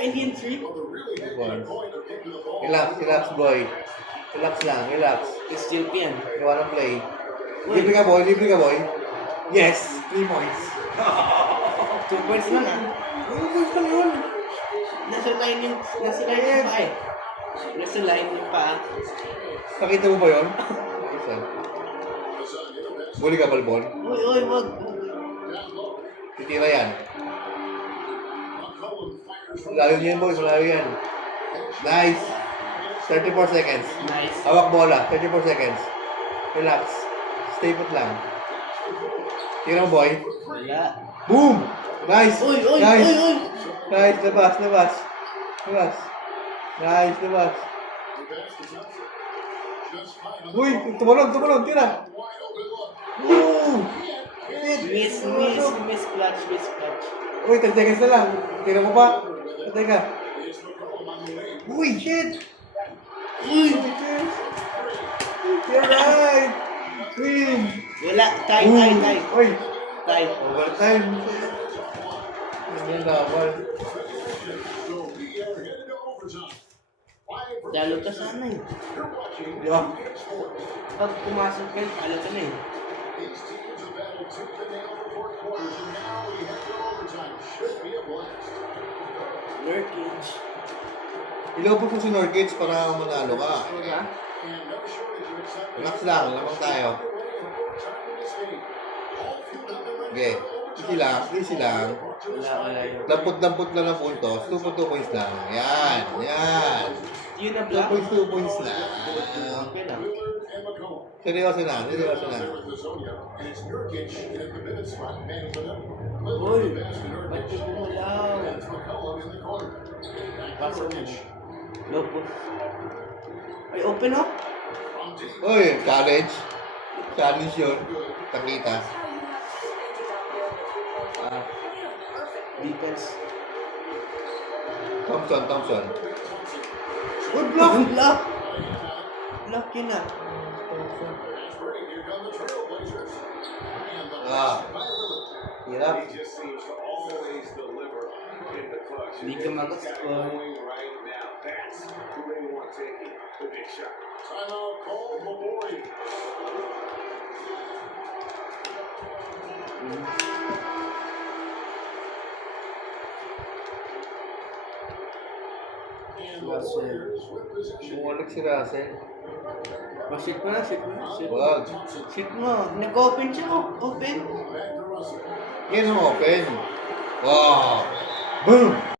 Indian tree? Relax, relax, boy. Relax lang, relax. It's European. You wanna play? Libre ka, boy. Libre ka, boy. Yes! 3 points. 2 points lang ah. Ano points lang yun? Nasa line yung pa eh. Nasa line yung pa. Nakita mo ba yun? Isa. Buli ka, balbon. Uy, wag. Titira yan. Malayo yan, boy. Malayo yan. Nice. 34 seconds. Nice. Hawak bola. 34 seconds. Relax. Stay put lang. Tira mo, boy. Wala. Boom! Nice! Uy! Nice! Nice! Labas! Labas! Nice! Labas! Uy! Tumalon! Tira! Woo! Miss clutch. Uy! 10 seconds na lang. Tira mo pa. Patay ka. Uy! Shit! Uy! You're right! Win! Wala. Tie. Uy! Tie. Overtime! Ganyan laban. Dalo ka sana eh. Yeah. Pag pumasok ka, talo ka na eh. Nurkic. Ilobot mo si Norkic para manalo ka. Diba? Relax lang, lamang tayo. Okay, easy lang. Wala yun. Dampot lang ng puntos, 2 points lang. Yan. Yun na 2 black. points lang. Okay lang. Seryoso na. Uy! Ba't ka bumulaw? Pasok mo. Low post. Ay, open oh! Uy, challenge. Challenge yun. Takita. Defense. Thompson. Uy, block! Block yun ah. Hirap. Hindi ka mag-score. Bumalik si Russell. Sit mo na. Wag. Sit mo. Nag-open siya oh. Open. Yan ang open. Wow. Boom!